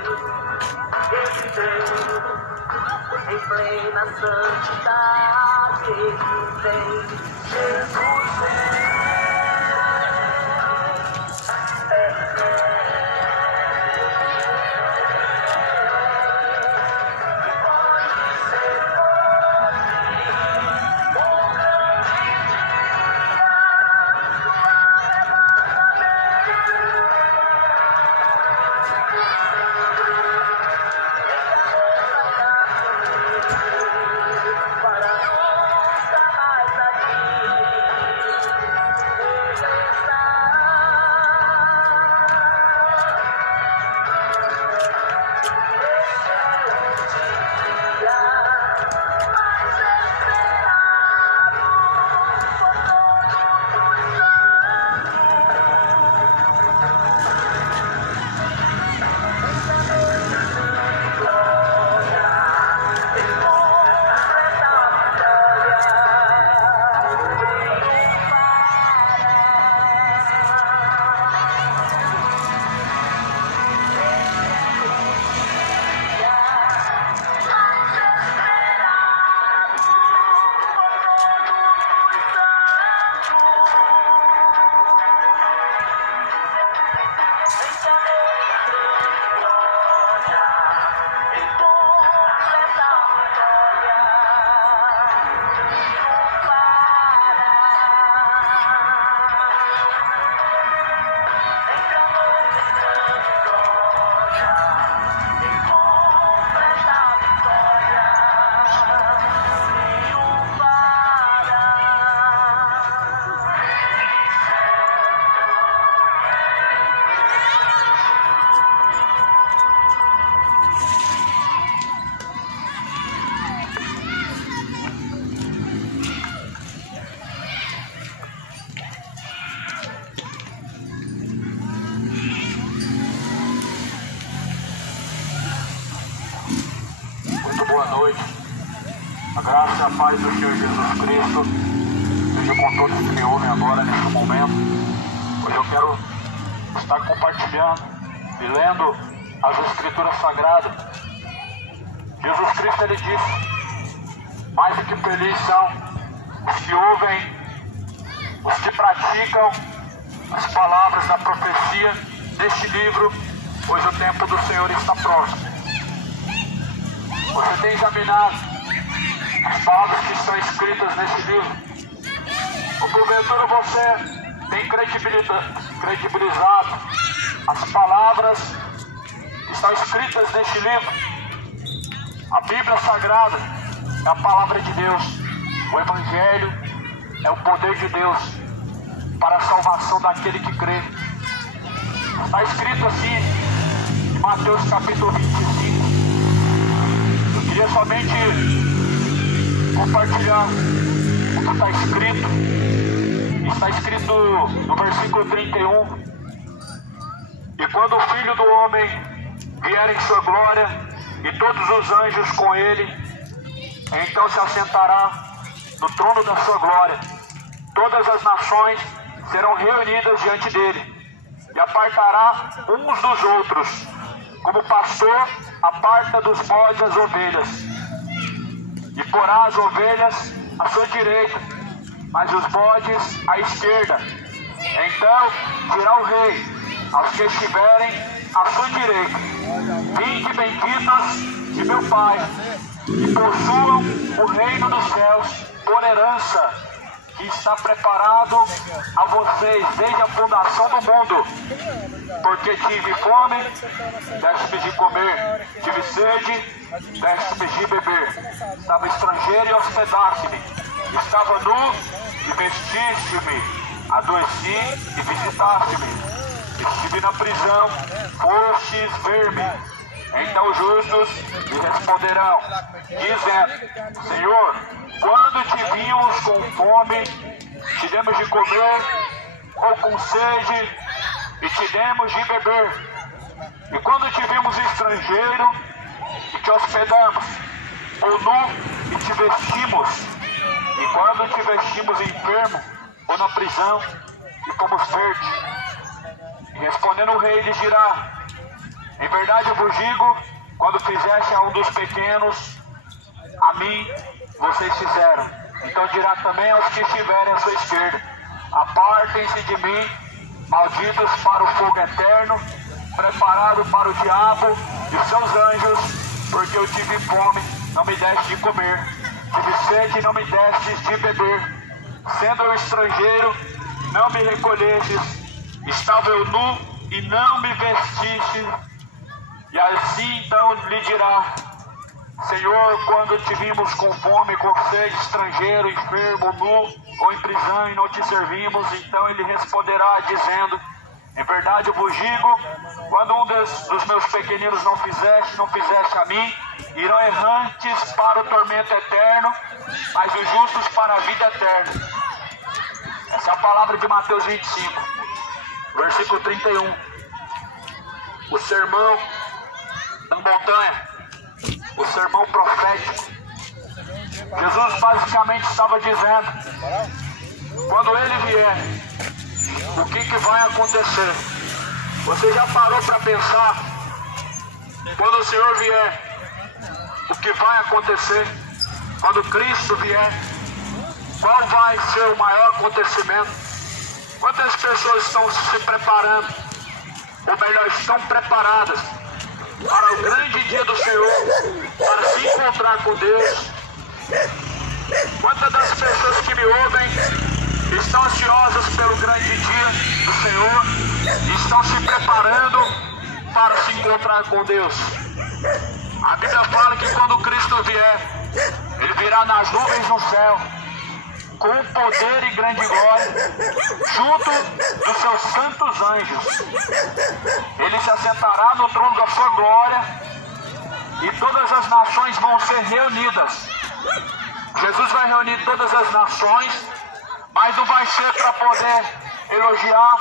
Ele veio em plena santidade. Ele vem, Jesus vem. Boa noite. A graça e a paz do Senhor Jesus Cristo seja com todos que me ouvem agora nesse momento. Hoje eu quero estar compartilhando e lendo as Escrituras Sagradas. Jesus Cristo, ele disse: mais do que felizes são os que ouvem, os que praticam as palavras da profecia deste livro, pois o tempo do Senhor está próximo. Você tem examinado as palavras que estão escritas nesse livro? Ou porventura você tem credibilizado as palavras que estão escritas neste livro? A Bíblia Sagrada é a palavra de Deus. O Evangelho é o poder de Deus para a salvação daquele que crê. Está escrito assim em Mateus capítulo 25. Queria somente compartilhar o que está escrito. Está escrito no versículo 31. E quando o Filho do Homem vier em sua glória, e todos os anjos com ele, então se assentará no trono da sua glória. Todas as nações serão reunidas diante dele, e apartará uns dos outros, como o pastor aparta dos bodes as ovelhas, e porá as ovelhas à sua direita, mas os bodes à esquerda. Então dirá o rei aos que estiverem à sua direita: vinde benditos de meu Pai, e possuam o reino dos céus por herança, que está preparado a vocês desde a fundação do mundo. Porque tive fome, deste-me de comer, tive sede, deste-me de beber, estava estrangeiro e hospedaste-me, estava nu e vestiste-me, adoeci e visitaste-me, estive na prisão, fostes ver-me. Então os justos lhe responderão, dizendo: Senhor, quando te vimos com fome, te demos de comer, ou com sede, e te demos de beber? E quando te vimos estrangeiro, e te hospedamos, ou nu, e te vestimos? E quando te vestimos enfermo, ou na prisão, e fomos ver-te? E respondendo o rei lhes dirá: Em verdade eu vos digo, quando fizeste a um dos pequenos, a mim vocês fizeram. Então dirá também aos que estiverem à sua esquerda: apartem-se de mim, malditos, para o fogo eterno, preparado para o diabo e seus anjos, porque eu tive fome, não me deste de comer, tive sede, não me destes de beber, sendo eu estrangeiro, não me recolhestes, estava eu nu e não me vestistes. E assim então lhe dirá: Senhor, quando te vimos com fome, com sede, estrangeiro, enfermo, nu ou em prisão e não te servimos, então ele responderá dizendo: em verdade eu vos digo, quando um dos meus pequeninos não fizeste a mim, irão errantes para o tormento eterno, mas os justos para a vida eterna. Essa é a palavra de Mateus 25, versículo 31. O sermão da montanha, o sermão profético. Jesus basicamente estava dizendo: quando ele vier, o que vai acontecer? Você já parou para pensar? Quando o Senhor vier, o que vai acontecer? Quando Cristo vier, qual vai ser o maior acontecimento? Quantas pessoas estão se preparando, ou melhor, estão preparadas para o grande dia do Senhor, para se encontrar com Deus? Quantas das pessoas que me ouvem estão ansiosas pelo grande dia do Senhor e estão se preparando para se encontrar com Deus? A Bíblia fala que quando Cristo vier, ele virá nas nuvens do céu, com poder e grande glória, junto dos seus santos anjos. Ele se assentará no trono da sua glória e todas as nações vão ser reunidas. Jesus vai reunir todas as nações, mas não vai ser para poder elogiar,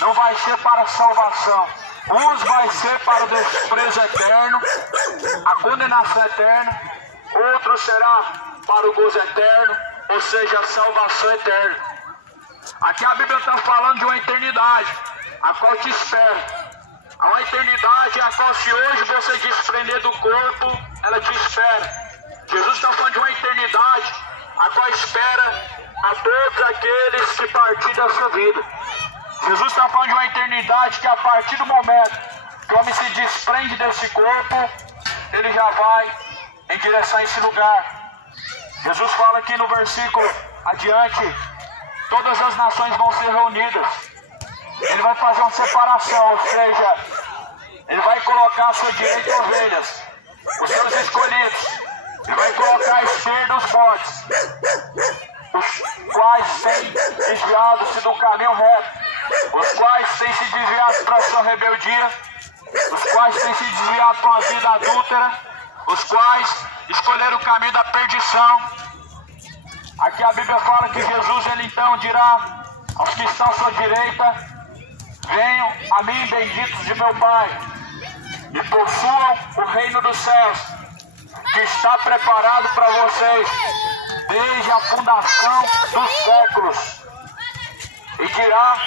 não vai ser para salvação. Uns vai ser para o desprezo eterno, a condenação eterna, outros será para o gozo eterno, ou seja, a salvação eterna. Aqui a Bíblia está falando de uma eternidade, a qual te espera. Há uma eternidade a qual, se hoje você desprender do corpo, ela te espera. Jesus está falando de uma eternidade a qual espera a todos aqueles que partir dessa vida. Jesus está falando de uma eternidade que, a partir do momento que o homem se desprende desse corpo, ele já vai em direção a esse lugar. Jesus fala aqui no versículo adiante: todas as nações vão ser reunidas. Ele vai fazer uma separação, ou seja, ele vai colocar à sua direita ovelhas, os seus escolhidos. Ele vai colocar à esquerda os bodes, os quais têm desviado-se do caminho reto, os quais têm se desviado para a sua rebeldia, os quais têm se desviado para uma vida adúltera, os quais escolheram o caminho da perdição. Aqui a Bíblia fala que Jesus, ele então dirá aos que estão à sua direita: venham a mim, benditos de meu Pai, e possuam o reino dos céus, que está preparado para vocês desde a fundação dos séculos. E dirá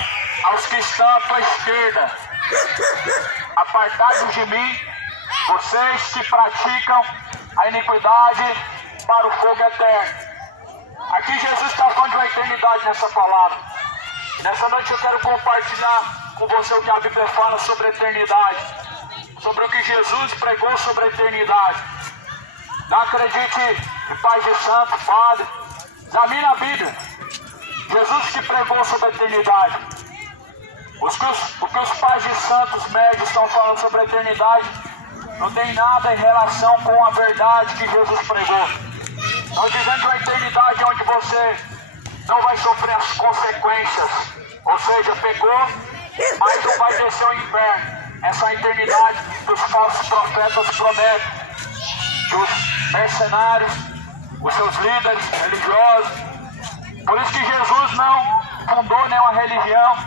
aos que estão à tua esquerda: apartai-vos de mim, vocês que praticam a iniquidade, para o fogo eterno. Aqui Jesus está falando de uma eternidade nessa palavra. Nessa noite eu quero compartilhar com você o que a Bíblia fala sobre a eternidade, sobre o que Jesus pregou sobre a eternidade. Não acredite em Pai de Santo, Padre, examine a Bíblia. Jesus que pregou sobre a eternidade. O que os pais de santos médios estão falando sobre a eternidade não tem nada em relação com a verdade que Jesus pregou. Não dizendo de uma eternidade onde você não vai sofrer as consequências, ou seja, pecou, mas não vai descer ao inferno. Essa é a eternidade que os falsos profetas prometem, que os mercenários, os seus líderes religiosos. Por isso que Jesus não fundou nenhuma religião.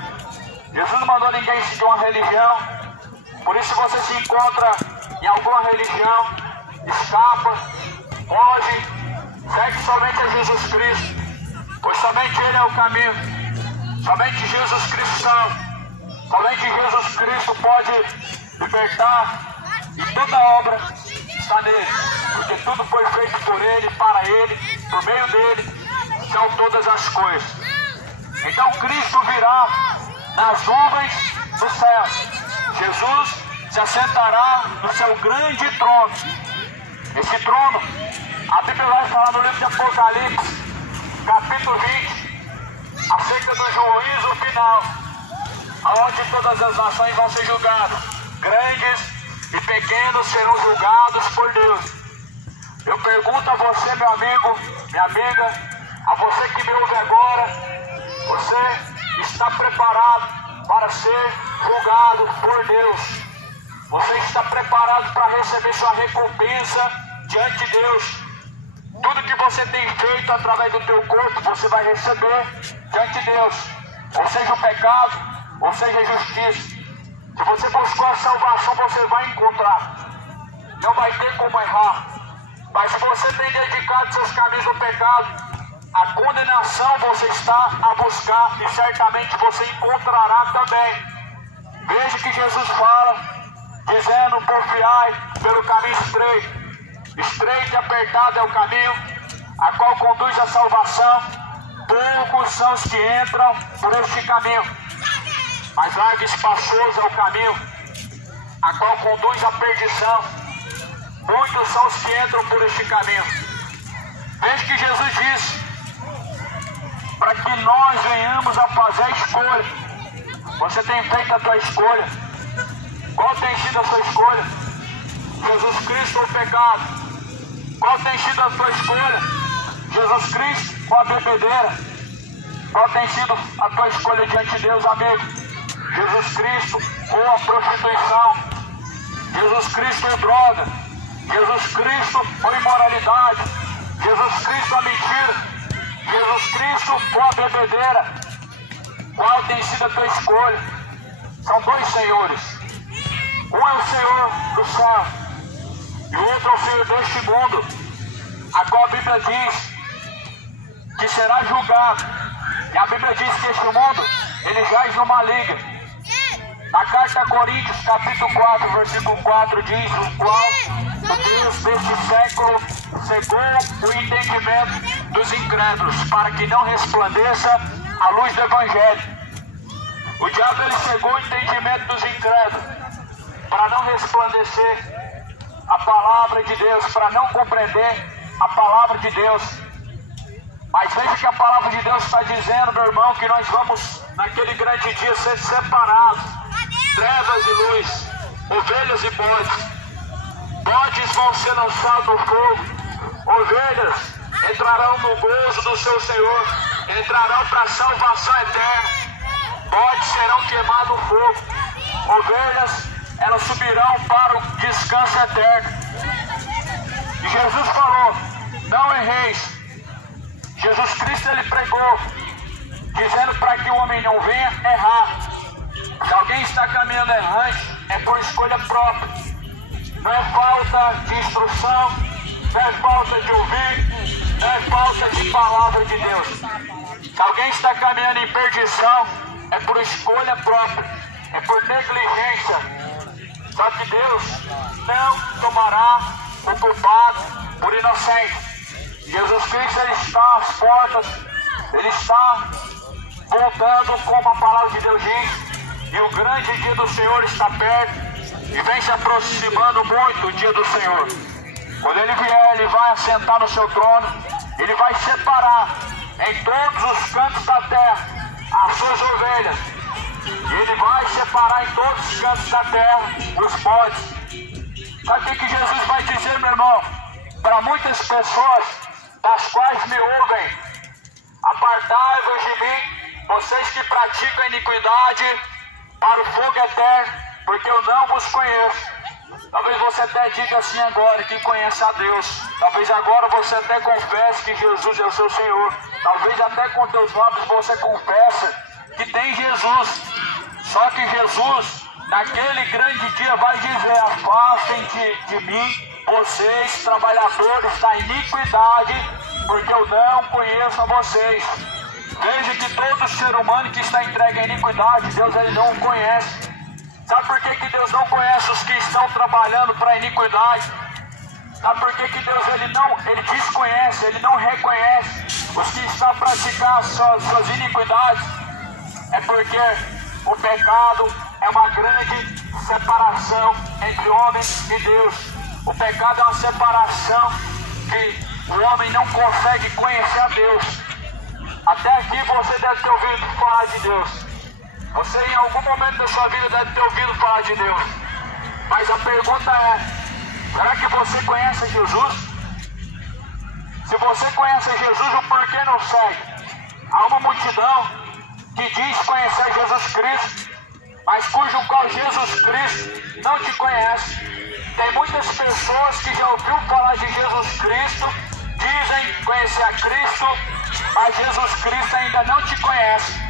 Jesus não mandou ninguém seguir uma religião. Por isso você se encontra em alguma religião, escapa, foge, segue somente a Jesus Cristo, pois somente Ele é o caminho, somente Jesus Cristo salva, somente Jesus Cristo pode libertar, e toda obra está nele, porque tudo foi feito por ele, para ele, por meio dele, são todas as coisas. Então Cristo virá nas nuvens do céu. Jesus se assentará no seu grande trono. Esse trono, a Bíblia vai falar no livro de Apocalipse, capítulo 20, acerca do juízo final, onde todas as nações vão ser julgadas, grandes e pequenos serão julgados por Deus. Eu pergunto a você, meu amigo, minha amiga, a você que me ouve agora, você está preparado para ser julgado por Deus? Você está preparado para receber sua recompensa diante de Deus? Tudo que você tem feito através do teu corpo, você vai receber diante de Deus. Ou seja o pecado, ou seja a justiça. Se você buscou a salvação, você vai encontrar. Não vai ter como errar. Mas se você tem dedicado seus caminhos no pecado, a condenação você está a buscar e certamente você encontrará também. Veja que Jesus fala, dizendo: porfiai pelo caminho estreito. Estreito e apertado é o caminho, a qual conduz à salvação. Poucos são os que entram por este caminho. Mas largo e espaçoso é o caminho, a qual conduz à perdição. Muitos são os que entram por este caminho. Veja que Jesus disse, para que nós venhamos a fazer a escolha. Você tem feito a tua escolha? Qual tem sido a sua escolha? Jesus Cristo ou o pecado? Qual tem sido a tua escolha? Jesus Cristo ou a bebedeira? Qual tem sido a tua escolha diante de Deus, amigo? Jesus Cristo ou a prostituição? Jesus Cristo ou droga? Jesus Cristo ou imoralidade? Jesus Cristo ou a mentira? Jesus Cristo ou a bebedeira? Qual tem sido a tua escolha? São dois senhores. Um é o Senhor do céu e o outro é o Senhor deste mundo, a qual a Bíblia diz que será julgado. E a Bíblia diz que este mundo, ele jaz no maligno. Na carta a Coríntios, capítulo 4, versículo 4, diz: o qual o Deus deste século cegou o entendimento dos incrédulos, para que não resplandeça a luz do Evangelho. O diabo, ele cegou o entendimento dos incrédulos, para não resplandecer a palavra de Deus, para não compreender a palavra de Deus. Mas veja que a palavra de Deus está dizendo, meu irmão, que nós vamos, naquele grande dia, ser separados, trevas e luz, ovelhas e bodes. Bodes vão ser lançados no fogo, ovelhas entrarão no gozo do seu Senhor, entrarão para a salvação eterna. Bodes serão queimados no fogo, ovelhas, elas subirão para o descanso eterno. E Jesus falou: não erreis. Jesus Cristo, ele pregou, dizendo para que o homem não venha errar. Se alguém está caminhando errante, é por escolha própria. Não é falta de instrução, não é falta de ouvir, não é falta de palavra de Deus. Se alguém está caminhando em perdição, é por escolha própria, é por negligência. Só que Deus não tomará o culpado por inocente. Jesus Cristo, ele está às portas, ele está voltando, como a palavra de Deus diz, e o grande dia do Senhor está perto, e vem se aproximando muito o dia do Senhor. Quando ele vier, ele vai assentar no seu trono, ele vai separar em todos os cantos da terra as suas ovelhas, e ele vai separar em todos os cantos da terra os bodes. Sabe o que Jesus vai dizer, meu irmão? Para muitas pessoas, das quais me ouvem: apartai-vos de mim, vocês que praticam iniquidade, para o fogo eterno, porque eu não vos conheço. Talvez você até diga assim agora, que conhece a Deus. Talvez agora você até confesse que Jesus é o seu Senhor. Talvez até com teus lábios você confessa que tem Jesus. Só que Jesus, naquele grande dia, vai dizer: afastem de mim, vocês, trabalhadores da iniquidade, porque eu não conheço a vocês. Veja que todo ser humano que está entregue à iniquidade, Deus, ele não o conhece. Sabe por que Deus não conhece os que estão trabalhando para a iniquidade? Sabe por que Deus ele desconhece, ele não reconhece os que estão a praticar suas iniquidades? É porque o pecado é uma grande separação entre homem e Deus. O pecado é uma separação que o homem não consegue conhecer a Deus. Até aqui você deve ter ouvido falar de Deus. Você em algum momento da sua vida deve ter ouvido falar de Deus. Mas a pergunta é, será que você conhece Jesus? Se você conhece Jesus, o porquê não segue? Há uma multidão que diz conhecer Jesus Cristo, mas cujo qual Jesus Cristo não te conhece. Tem muitas pessoas que já ouviram falar de Jesus Cristo, dizem conhecer a Cristo, mas Jesus Cristo ainda não te conhece.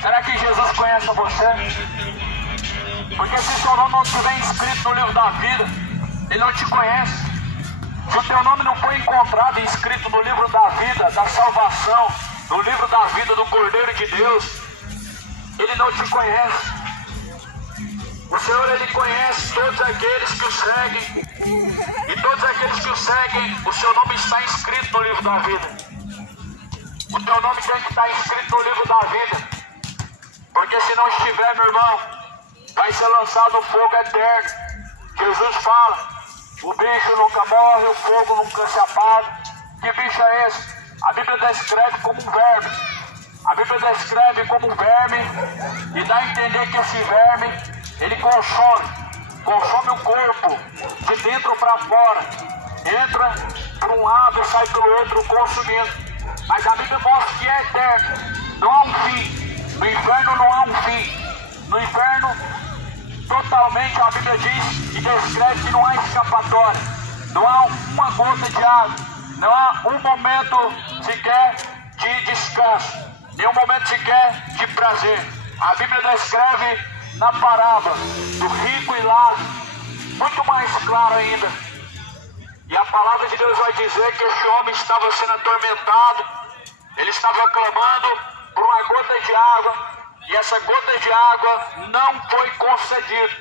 Será que Jesus conhece você? Porque se seu nome não estiver inscrito no livro da vida, ele não te conhece. Se o teu nome não foi encontrado e inscrito no livro da vida, da salvação, no livro da vida do Cordeiro de Deus, ele não te conhece. O Senhor, ele conhece todos aqueles que o seguem, e todos aqueles que o seguem, o seu nome está inscrito no livro da vida. O teu nome tem que estar inscrito no livro da vida, porque se não estiver, meu irmão, vai ser lançado o fogo eterno. Jesus fala, o bicho nunca morre, o fogo nunca se apaga. Que bicho é esse? A Bíblia descreve como um verme. A Bíblia descreve como um verme e dá a entender que esse verme, ele consome o corpo de dentro para fora. Entra por um lado e sai pelo outro consumindo. Mas a Bíblia mostra que é eterno. Não há um fim. No inferno não há um fim. No inferno, totalmente, a Bíblia diz e descreve que não há escapatória. Não há uma gota de água. Não há um momento sequer de descanso. Nenhum momento sequer de prazer. A Bíblia descreve na parábola do rico e Lázaro, muito mais claro ainda. E a palavra de Deus vai dizer que esse homem estava sendo atormentado. Ele estava clamando por uma gota de água, e essa gota de água não foi concedida.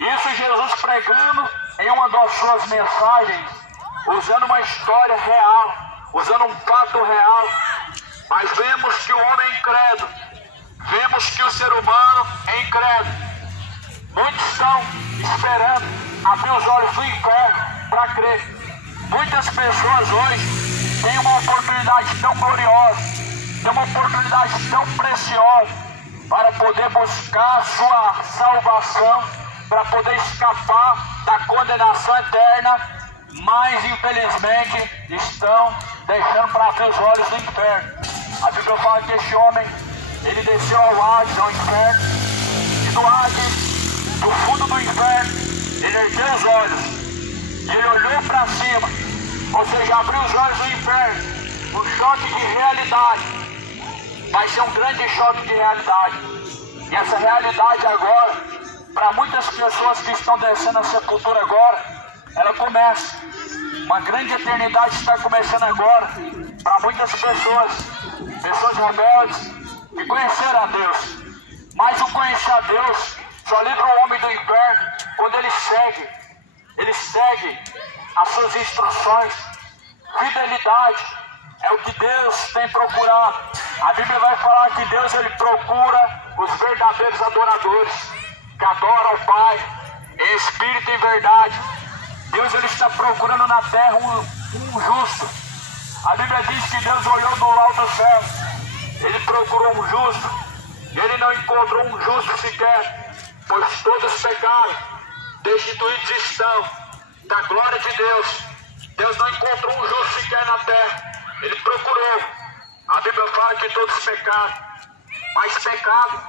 Isso Jesus pregando em uma das suas mensagens, usando uma história real, usando um fato real. Mas vemos que o homem é incrédulo, vemos que o ser humano é incrédulo. Muitos estão esperando abrir os olhos do inferno para crer. Muitas pessoas hoje têm uma oportunidade tão gloriosa, têm uma oportunidade tão preciosa para poder buscar a sua salvação, para poder escapar da condenação eterna, mas infelizmente estão deixando para abrir os olhos do inferno. A Bíblia fala que este homem, ele desceu ao Hades, ao inferno, e do Hades, do fundo do inferno, ele ergueu os olhos, e ele olhou para cima, ou seja, abriu os olhos do inferno. Um choque de realidade, vai ser um grande choque de realidade. E essa realidade agora, para muitas pessoas que estão descendo a sepultura agora, ela começa. Uma grande eternidade está começando agora, para muitas pessoas, pessoas rebeldes, que conheceram a Deus. Mas o conhecer a Deus só livra o homem do inferno quando ele segue as suas instruções. Fidelidade é o que Deus tem procurado. A Bíblia vai falar que Deus, ele procura os verdadeiros adoradores, que adoram ao Pai em espírito e em verdade. Deus, ele está procurando na terra um justo. A Bíblia diz que Deus olhou do alto do céu, ele procurou um justo, ele não encontrou um justo sequer, pois todos pecaram, destituídos estão da glória de Deus. Deus não encontrou um justo sequer na terra, ele procurou. A Bíblia fala que todos pecaram, mas pecado,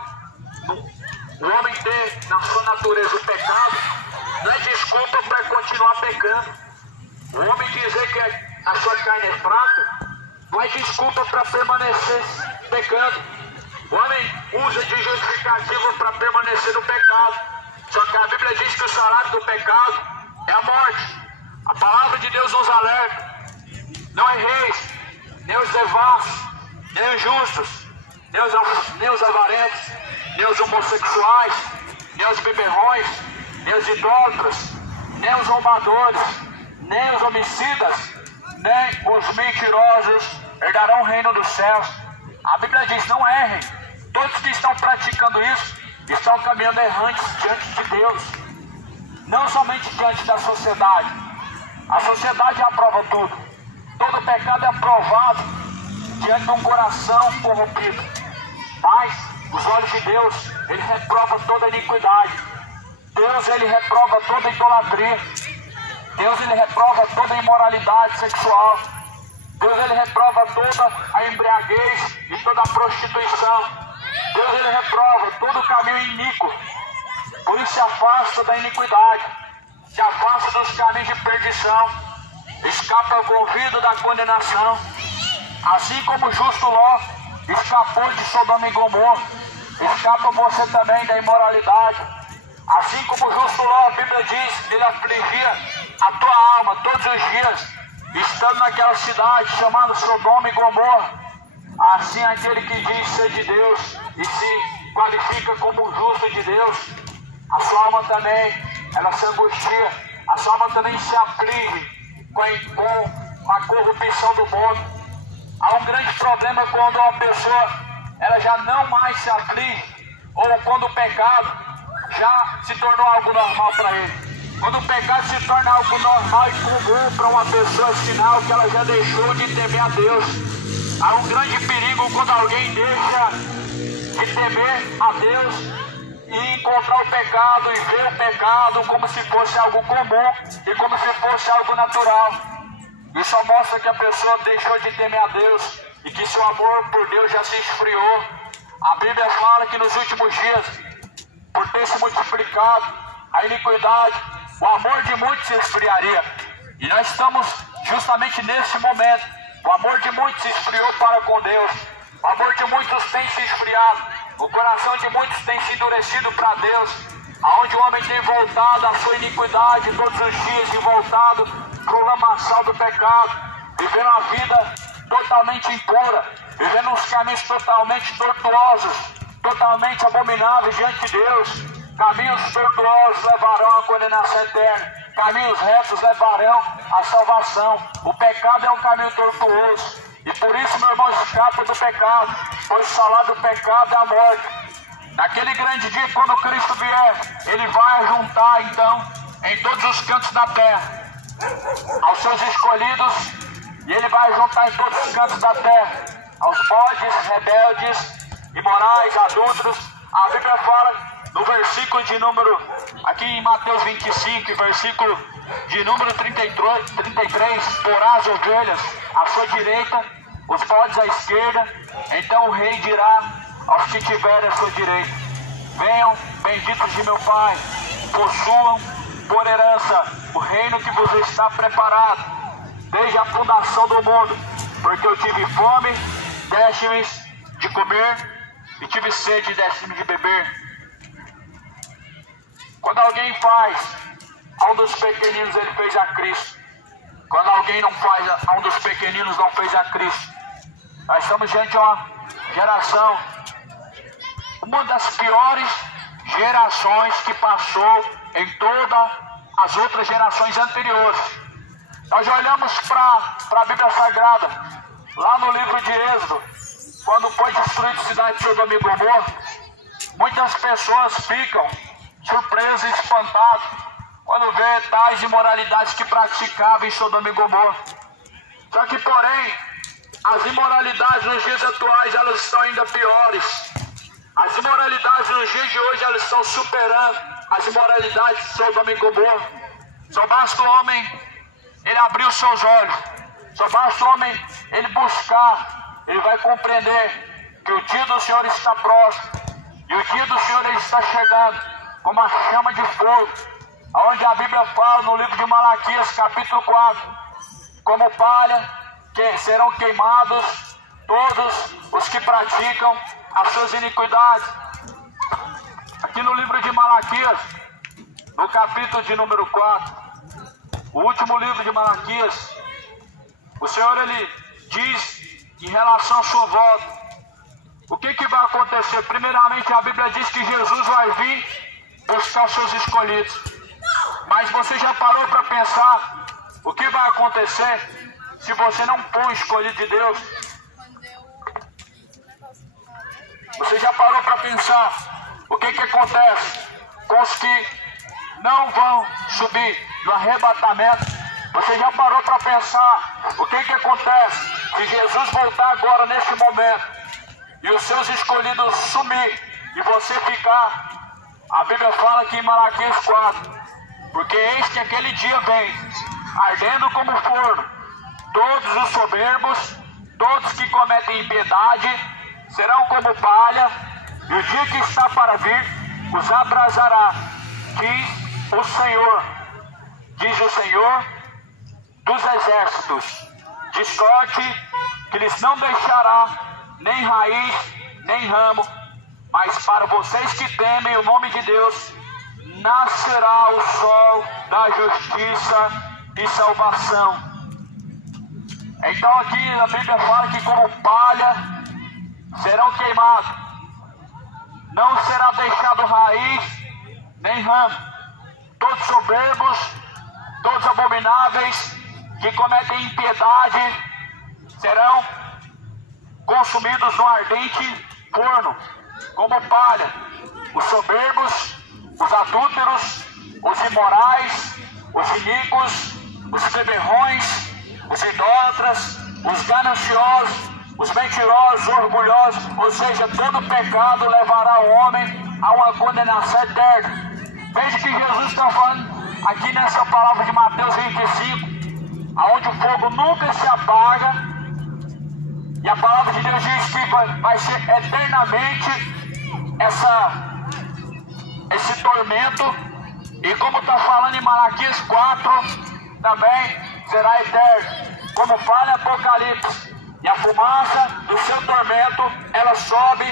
o homem tem na sua natureza o pecado, não é desculpa para continuar pecando. O homem dizer que a sua carne é fraca, não é desculpa para permanecer pecando. O homem usa de justificativa para permanecer no pecado. Só que a Bíblia diz que o salário do pecado é a morte. A palavra de Deus nos alerta. Não é reis, nem os devassos, nem os justos, nem os avarentos, nem os homossexuais, nem os beberrões, nem os idólatras, nem os roubadores, nem os homicidas, nem os mentirosos herdarão o reino dos céus. A Bíblia diz: não errem. Todos que estão praticando isso estão caminhando errantes diante de Deus, não somente diante da sociedade. A sociedade aprova tudo. Todo pecado é aprovado diante de um coração corrompido. Mas os olhos de Deus, Ele reprova toda iniquidade. Deus, Ele reprova toda idolatria. Deus, Ele reprova toda imoralidade sexual. Deus, Ele reprova toda a embriaguez e toda a prostituição. Deus, Ele reprova todo o caminho iníquo. Por isso se afasta da iniquidade, se afasta dos caminhos de perdição, escapa ao convívio da condenação. Assim como o justo Ló escapou de Sodoma e Gomorra, escapa você também da imoralidade. Assim como o justo Ló, a Bíblia diz, ele afligia a tua alma todos os dias, estando naquela cidade chamada Sodoma e Gomorra. Assim aquele que diz ser de Deus e se qualifica como justo de Deus, a sua alma também, ela se angustia, a sua alma também se aflige com a corrupção do mundo. Há um grande problema quando uma pessoa, ela já não mais se aflige, ou quando o pecado já se tornou algo normal para ele. Quando o pecado se torna algo normal e comum para uma pessoa, é sinal que ela já deixou de temer a Deus. Há um grande perigo quando alguém deixa de temer a Deus e encontrar o pecado e ver o pecado como se fosse algo comum e como se fosse algo natural. Isso só mostra que a pessoa deixou de temer a Deus e que seu amor por Deus já se esfriou. A Bíblia fala que nos últimos dias, por ter se multiplicado a iniquidade, o amor de muitos se esfriaria. E nós estamos justamente nesse momento. O amor de muitos se esfriou para com Deus. O amor de muitos tem se esfriado. O coração de muitos tem se endurecido para Deus. Aonde o homem tem voltado à sua iniquidade todos os dias e voltado para o lamaçal do pecado, vivendo uma vida totalmente impura, vivendo uns caminhos totalmente tortuosos, totalmente abomináveis diante de Deus. Caminhos tortuosos levarão à condenação eterna, caminhos retos levarão à salvação. O pecado é um caminho tortuoso, e por isso, meu irmão, escapa do pecado, pois o salário do pecado é a morte. Naquele grande dia, quando Cristo vier, Ele vai juntar, então, em todos os cantos da terra, aos seus escolhidos, e Ele vai juntar em todos os cantos da terra, aos bodes, rebeldes, imorais, adúlteros. A Bíblia fala no versículo de número, aqui em Mateus 25, versículo de número 33, porá as ovelhas à sua direita, os bodes à esquerda. Então o rei dirá aos que tiverem à sua direita: venham, benditos de meu Pai, possuam por herança o reino que vos está preparado desde a fundação do mundo, porque eu tive fome, deste-me de comer, e tive sede, deste-me de beber. Quando alguém faz a um dos pequeninos, ele fez a Cristo. Quando alguém não faz a um dos pequeninos, não fez a Cristo. Nós estamos diante de uma geração, uma das piores gerações que passou em todas as outras gerações anteriores. Nós olhamos para a Bíblia Sagrada, lá no livro de Êxodo, quando foi destruída a cidade de Sodoma e Gomorra, muitas pessoas ficam surpresas e espantadas quando vê tais imoralidades que praticava em Sodoma e Gomorra. Só que, porém, as imoralidades nos dias atuais, elas estão ainda piores. As imoralidades nos dias de hoje, elas estão superando as imoralidades de Sodoma e Gomorra. Só basta o homem, ele abrir os seus olhos. Só basta o homem, ele buscar. Ele vai compreender que o dia do Senhor está próximo. E o dia do Senhor, ele está chegando como uma chama de fogo, onde a Bíblia fala no livro de Malaquias, capítulo 4, como palha que serão queimados todos os que praticam as suas iniquidades. Aqui no livro de Malaquias, no capítulo de número 4, o último livro de Malaquias, o Senhor, ele diz em relação à sua volta: o que vai acontecer? Primeiramente, a Bíblia diz que Jesus vai vir buscar seus escolhidos. Mas você já parou para pensar o que vai acontecer se você não for o escolhido de Deus? Você já parou para pensar o que acontece com os que não vão subir no arrebatamento? Você já parou para pensar o que acontece se Jesus voltar agora nesse momento e os seus escolhidos sumir e você ficar? A Bíblia fala aqui em Malaquias 4: porque eis que aquele dia vem, ardendo como forno, todos os soberbos, todos que cometem impiedade, serão como palha, e o dia que está para vir os abrasará, diz o Senhor dos exércitos, de sorte que lhes não deixará nem raiz, nem ramo, mas para vocês que temem o nome de Deus, nascerá o sol da justiça e salvação. Então aqui a Bíblia fala que como palha serão queimados, não será deixado raiz nem ramo. Todos soberbos, todos abomináveis, que cometem impiedade, serão consumidos no ardente forno, como palha. Os soberbos, os adúlteros, os imorais, os iníquos, os beberrões, os idólatras, os gananciosos, os mentirosos, orgulhosos, ou seja, todo pecado levará o homem a uma condenação eterna. Veja que Jesus está falando aqui nessa palavra de Mateus 25, aonde o fogo nunca se apaga, e a palavra de Deus diz que vai ser eternamente esse tormento, e como está falando em Malaquias 4, também será eterno, como fala em Apocalipse, e a fumaça do seu tormento, ela sobe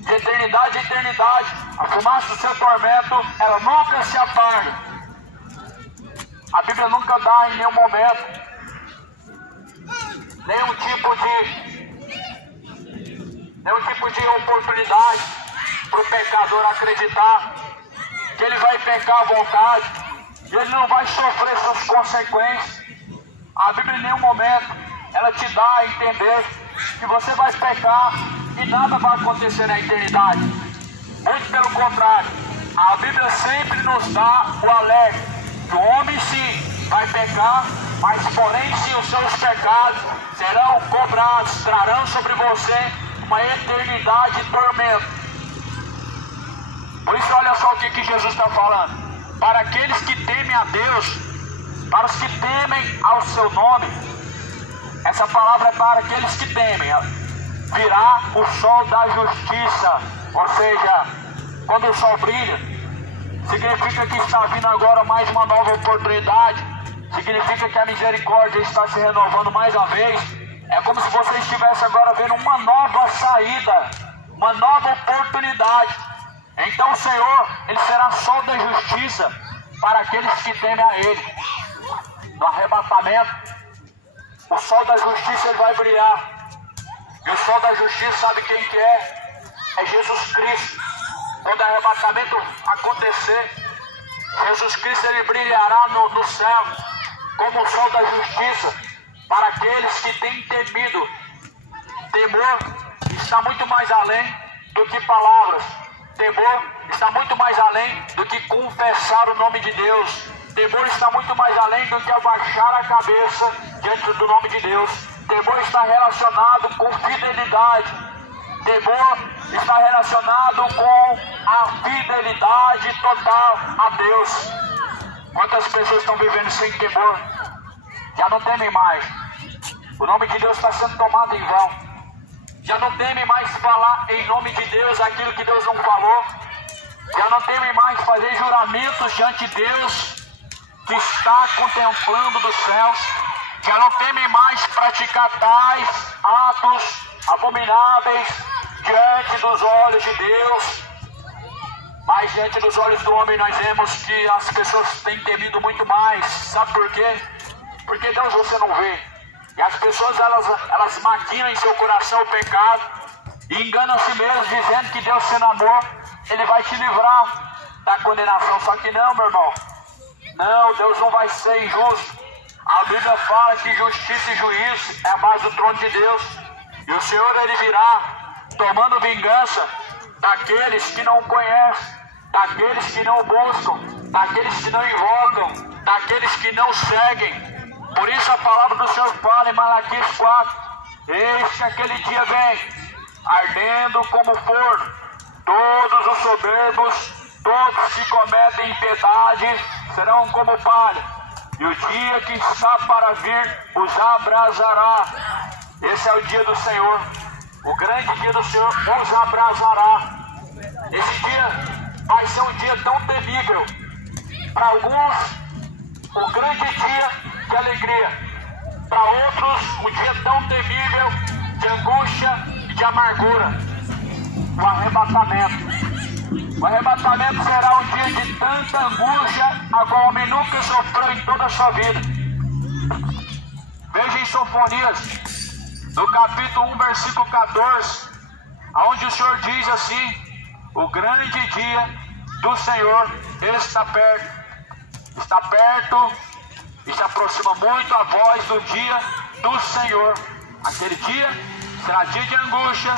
de eternidade a eternidade. A fumaça do seu tormento, ela nunca se apaga. A Bíblia nunca dá em nenhum momento nenhum tipo de oportunidade para o pecador acreditar que ele vai pecar à vontade e ele não vai sofrer suas consequências. A Bíblia em nenhum momento ela te dá a entender que você vai pecar e nada vai acontecer na eternidade. Muito pelo contrário, a Bíblia sempre nos dá o alerta que o homem sim vai pecar, mas porém sim os seus pecados serão cobrados, trarão sobre você uma eternidade de tormento. Por isso olha só o que Jesus está falando: para aqueles que temem a Deus, para os que temem ao seu nome. Essa palavra é para aqueles que temem. Virá o sol da justiça, ou seja, quando o sol brilha, significa que está vindo agora mais uma nova oportunidade, significa que a misericórdia está se renovando mais uma vez. É como se você estivesse agora vendo uma nova saída, uma nova oportunidade. Então o Senhor, Ele será sol da justiça para aqueles que temem a Ele. No arrebatamento, o sol da justiça ele vai brilhar. E o sol da justiça, sabe quem que é? É Jesus Cristo. Quando o arrebatamento acontecer, Jesus Cristo ele brilhará no céu como o sol da justiça para aqueles que têm temido. Temor está muito mais além do que palavras. Temor está muito mais além do que confessar o nome de Deus. Temor está muito mais além do que abaixar a cabeça diante do nome de Deus. Temor está relacionado com fidelidade. Temor está relacionado com a fidelidade total a Deus. Quantas pessoas estão vivendo sem temor? Já não temem mais. O nome de Deus está sendo tomado em vão. Já não temem mais falar em nome de Deus aquilo que Deus não falou. Já não temem mais fazer juramentos diante de Deus que está contemplando dos céus. Já não temem mais praticar tais atos abomináveis diante dos olhos de Deus. Mas diante dos olhos do homem nós vemos que as pessoas têm temido muito mais. Sabe por quê? Porque Deus você não vê. E as pessoas elas maquinam em seu coração o pecado. e engana a si mesmo, dizendo que Deus, sendo amor, Ele vai te livrar da condenação. Só que não, meu irmão. Não, Deus não vai ser injusto. A Bíblia fala que justiça e juízo é a base do trono de Deus. E o Senhor, Ele virá tomando vingança daqueles que não conhecem, daqueles que não buscam, daqueles que não invocam, daqueles que não seguem. Por isso a palavra do Senhor fala em Malaquias 4: eis que aquele dia vem, ardendo como forno, todos os soberbos, todos que cometem impiedade, serão como palha, e o dia que está para vir os abrasará. Esse é o dia do Senhor, o grande dia do Senhor os abrasará. Esse dia vai ser um dia tão temível, para alguns o grande dia de alegria, para outros o dia tão temível de angústia e de amargura, o arrebatamento. O arrebatamento será um dia de tanta angústia a qual o homem nunca sofreu em toda a sua vida. Veja em Sofonias, no capítulo 1, versículo 14, onde o Senhor diz assim: o grande dia do Senhor está perto e se aproxima muito a voz do dia do Senhor. Aquele dia será dia de angústia,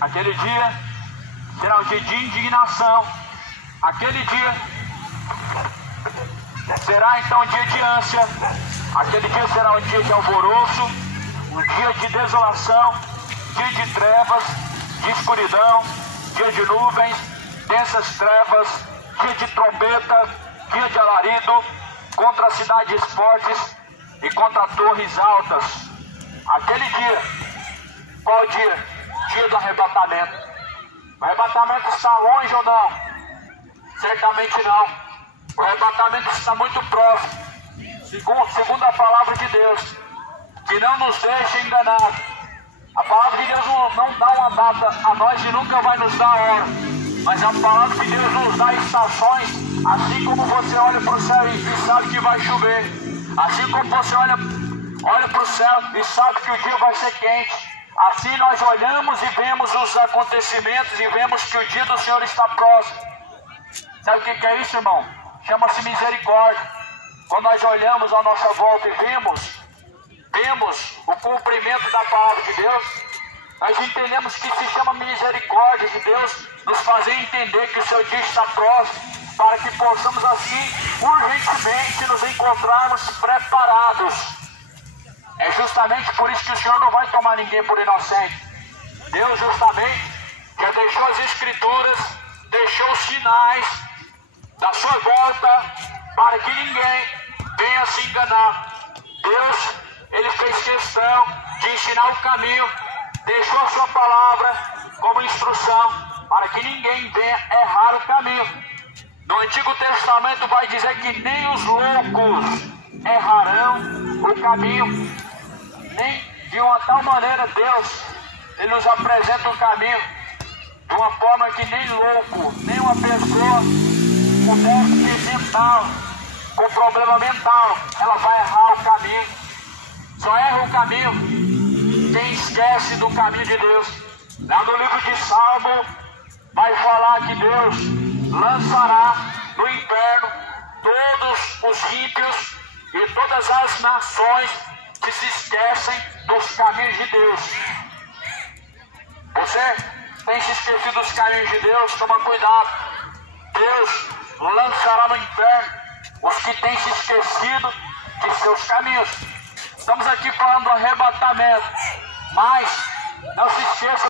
aquele dia será um dia de indignação, aquele dia será então um dia de ânsia, aquele dia será um dia de alvoroço, um dia de desolação, dia de trevas, de escuridão, dia de nuvens, densas trevas, dia de trombeta, dia de alarido, contra cidades fortes e contra torres altas. Aquele dia, qual dia? Dia do arrebatamento. O arrebatamento está longe ou não? Certamente não. O arrebatamento está muito próximo. Segundo a palavra de Deus, que não nos deixe enganar. A palavra de Deus não dá uma data a nós e nunca vai nos dar a hora. Mas a palavra de Deus nos dá estações, assim como você olha para o céu e sabe que vai chover. Assim como você olha para o céu e sabe que o dia vai ser quente. Assim nós olhamos e vemos os acontecimentos e vemos que o dia do Senhor está próximo. Sabe o que é isso, irmão? Chama-se misericórdia. Quando nós olhamos à nossa volta e vemos o cumprimento da palavra de Deus, nós entendemos que se chama misericórdia de Deus, nos fazer entender que o seu dia está próximo, para que possamos assim, urgentemente, nos encontrarmos preparados. É justamente por isso que o Senhor não vai tomar ninguém por inocente. Deus justamente já deixou as Escrituras, deixou os sinais da sua volta, para que ninguém venha se enganar. Deus, Ele fez questão de ensinar o caminho, deixou a sua palavra como instrução, para que ninguém venha errar o caminho. No Antigo Testamento vai dizer que nem os loucos errarão o caminho. Nem de uma tal maneira Deus, Ele nos apresenta o caminho de uma forma que nem louco, nem uma pessoa com déficit mental, com problema mental, ela vai errar o caminho. Só erra o caminho quem esquece do caminho de Deus. Lá no livro de Salmo vai falar que Deus lançará no inferno todos os ímpios e todas as nações que se esquecem dos caminhos de Deus. Você tem se esquecido dos caminhos de Deus? Toma cuidado. Deus lançará no inferno os que têm se esquecido de seus caminhos. Estamos aqui falando do arrebatamento, mas não se esqueça